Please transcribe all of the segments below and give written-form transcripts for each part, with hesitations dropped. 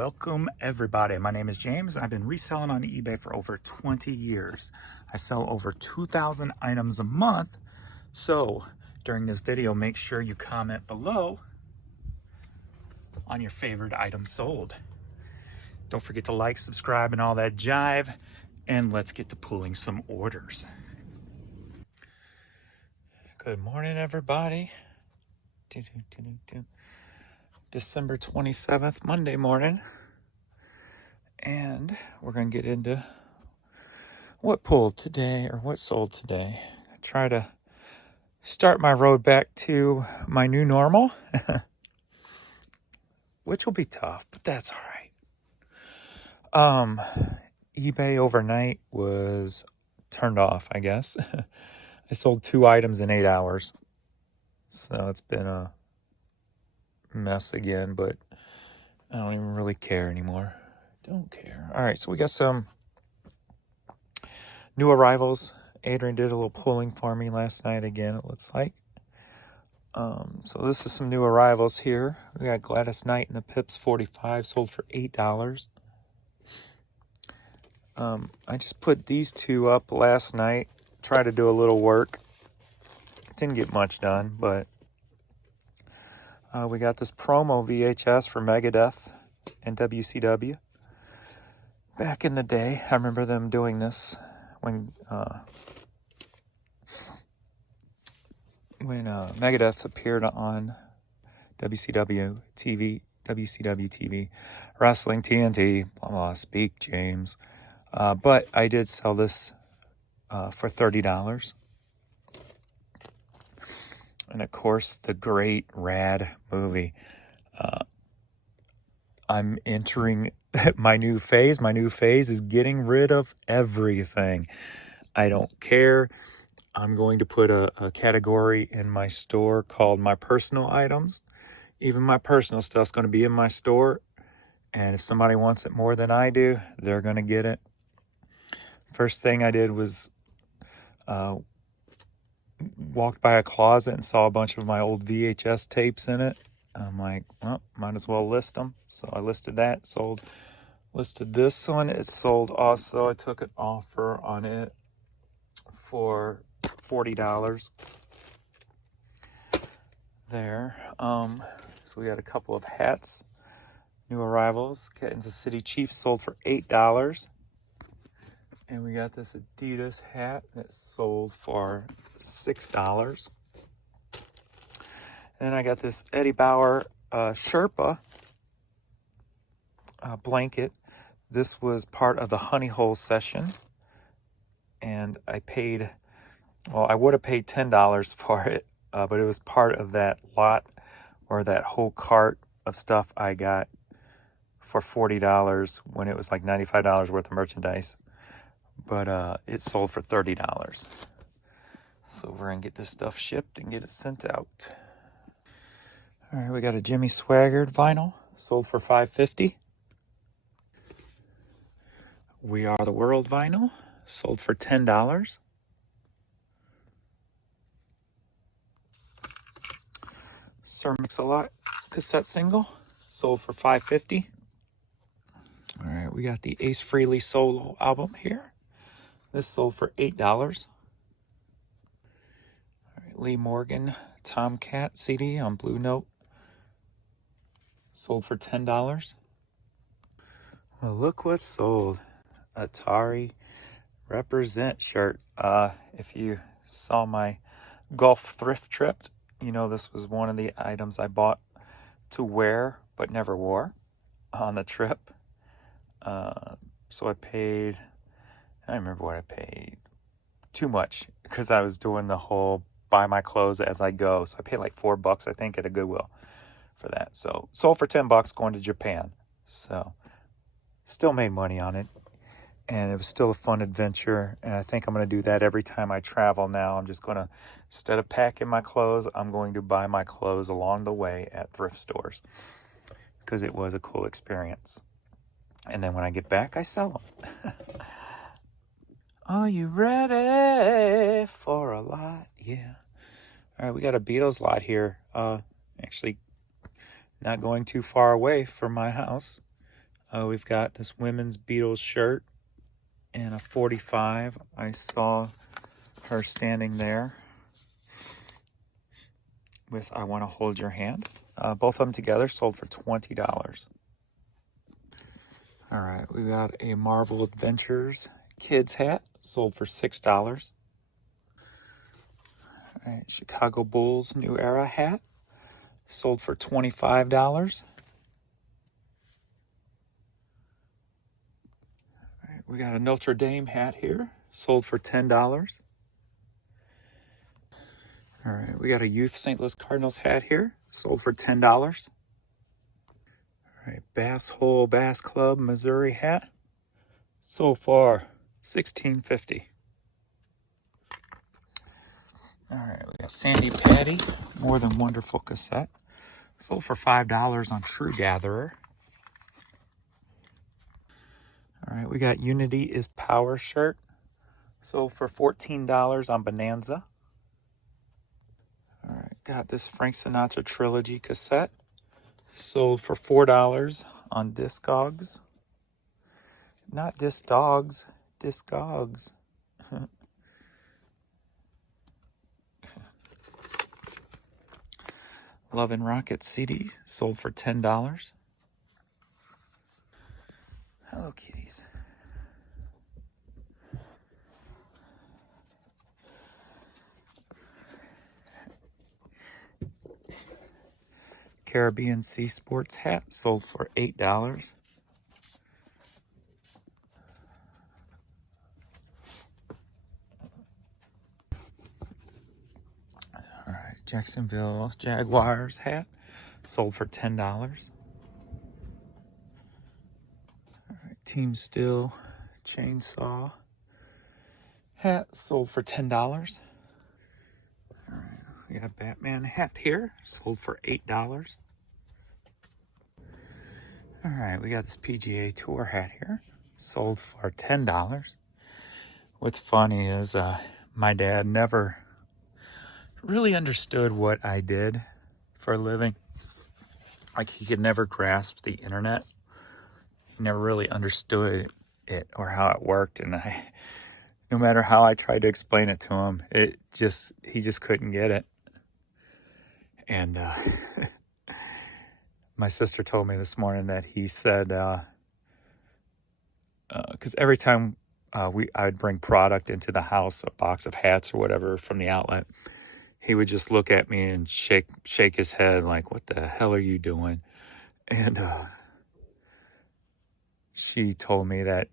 Welcome everybody. My name is James. I've been reselling on eBay for over 20 years. I sell over 2,000 items a month. So during this video, make sure you comment below on your favorite item sold. Don't forget to like, subscribe, and all that jive. And let's get to pulling some orders. Good morning, everybody. December 27th, Monday morning. And we're going to get into what pulled today or what sold today. I try to start my road back to my new normal, which will be tough, but that's all right. eBay overnight was turned off, I guess. I sold 2 items in 8 hours. So it's been a mess again, but I don't even really care anymore. Don't care. All right, so we got some new arrivals. Adrian did a little pulling for me last night again, it looks like. So this is some new arrivals here. We got Gladys Knight and the Pips 45, sold for $8. I just put these 2 up last night. Tried to do a little work. Didn't get much done, but we got this promo VHS for Megadeth and WCW. Back in the day, I remember them doing this when Megadeth appeared on WCW TV, Wrestling TNT, blah, blah, speak, James. But I did sell this for $30. And of course, the great Rad movie. I'm entering my new phase. My new phase is getting rid of everything. I don't care. I'm going to put a category in my store called my personal items. Even my personal stuff's going to be in my store. And if somebody wants it more than I do, they're going to get it. First thing I did was walked by a closet and saw a bunch of my old VHS tapes in it. I'm like, well, might as well list them. So I listed that, listed this one. It sold also. I took an offer on it for $40 there. So we got a couple of hats, new arrivals. Kansas City Chiefs sold for $8. And we got this Adidas hat that sold for $6. And I got this Eddie Bauer Sherpa blanket. This was part of the Honey Hole session. And I paid, well, I would have paid $10 for it, but it was part of that lot or that whole cart of stuff I got for $40 when it was like $95 worth of merchandise. But it sold for $30. So we're going to get this stuff shipped and get it sent out. All right, we got a Jimmy Swaggart vinyl, sold for $5.50. We Are the World vinyl, sold for $10. Sir Mix-a-Lot cassette single, sold for $5.50. All right, we got the Ace Frehley solo album here. This sold for $8. All right, Lee Morgan Tomcat CD on Blue Note, sold for $10. Well, look what sold. Atari Represent shirt. If you saw my golf thrift trip, you know this was one of the items I bought to wear but never wore on the trip. So I paid, I don't remember what I paid, too much, because I was doing the whole buy my clothes as I go. So I paid like $4, I think, at a Goodwill for that. So sold for $10 going to Japan. So still made money on it. And it was still a fun adventure. And I think I'm going to do that every time I travel now. I'm just going to, instead of packing my clothes, I'm going to buy my clothes along the way at thrift stores. Because it was a cool experience. And then when I get back, I sell them. Are you ready for a lot? Yeah. All right, we got a Beatles lot here. Actually, not going too far away from my house. We've got this women's Beatles shirt in a 45. I saw her standing there with I Want to Hold Your Hand. Both of them together sold for $20. All right, we got a Marvel Adventures kids hat, sold for $6. All right, Chicago Bulls New Era hat, sold for $25. All right, we got a Notre Dame hat here, sold for $10. All right, we got a Youth St. Louis Cardinals hat here, sold for $10. All right, Bass Hole Bass Club Missouri hat, so far $16.50. All right, we got Sandy Patty More Than Wonderful cassette, sold for $5 on True Gatherer. All right, we got Unity is Power shirt, sold for $14 on Bonanza. All right, got this Frank Sinatra Trilogy cassette, sold for $4 on Discogs. Not Disc Dogs, Discogs. Love and Rocket CD, sold for $10. Hello, kitties. Caribbean Sea Sports hat, sold for $8. All right, Jacksonville Jaguars hat, sold for $10. All right, Team Steel chainsaw hat, sold for $10. All right, we got a Batman hat here, sold for $8. All right, we got this PGA Tour hat here, sold for $10. What's funny is my dad never really understood what I did for a living. Like, he could never grasp the internet. He never really understood it or how it worked. And no matter how I tried to explain it to him, he just couldn't get it. And my sister told me this morning that he said, because every time I'd bring product into the house, a box of hats or whatever from the outlet, he would just look at me and shake his head like, "What the hell are you doing?" And she told me that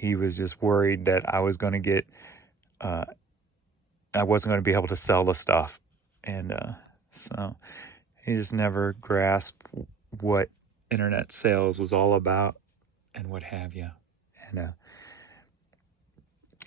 he was just worried that I was going to get, I wasn't going to be able to sell the stuff. And so he just never grasped what internet sales was all about and what have you. And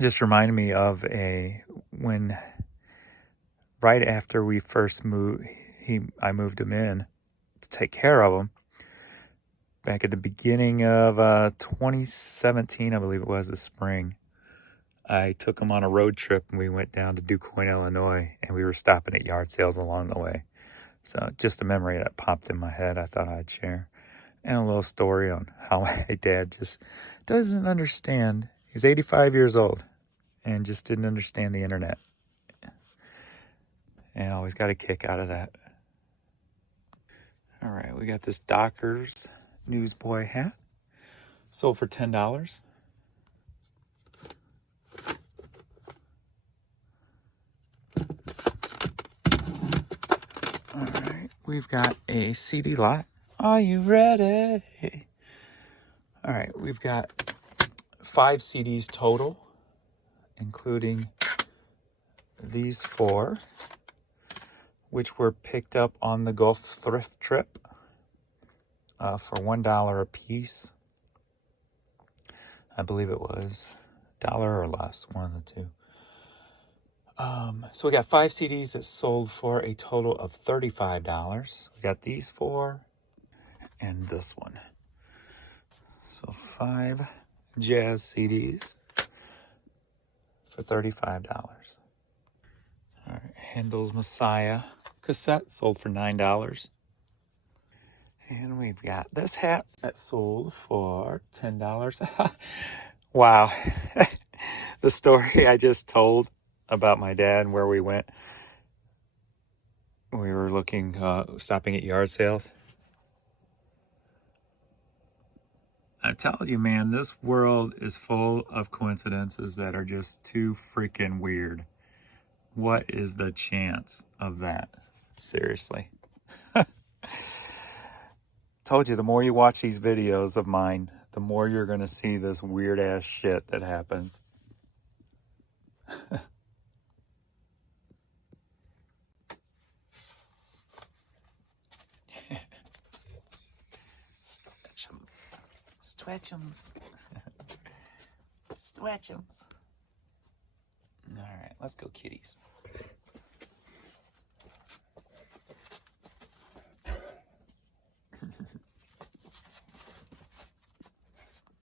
just reminded me of when right after we first moved, I moved him in to take care of him. Back at the beginning of 2017, I believe it was, the spring, I took him on a road trip and we went down to DuQuoin, Illinois, and we were stopping at yard sales along the way. So just a memory that popped in my head I thought I'd share. And a little story on how my dad just doesn't understand. He's 85 years old and just didn't understand the internet. And I always got a kick out of that. All right, we got this Dockers Newsboy hat, sold for $10. All right, we've got a CD lot. Are you ready? All right, we've got 5 CDs total, including these 4, which were picked up on the Gulf thrift trip for $1 a piece. I believe it was $1 or less, one of the two. So we got 5 CDs that sold for a total of $35. We got these 4 and this one. So 5 jazz CDs for $35. All right, Handel's Messiah cassette sold for $9. And we've got this hat that sold for $10. Wow. The story I just told about my dad and where we went. We were looking, stopping at yard sales. I tell you, man, this world is full of coincidences that are just too freaking weird. What is the chance of that? Seriously. Told you, the more you watch these videos of mine, the more you're going to see this weird ass shit that happens. Stretchums. Stretchums. Stretchums. All right, let's go, kitties.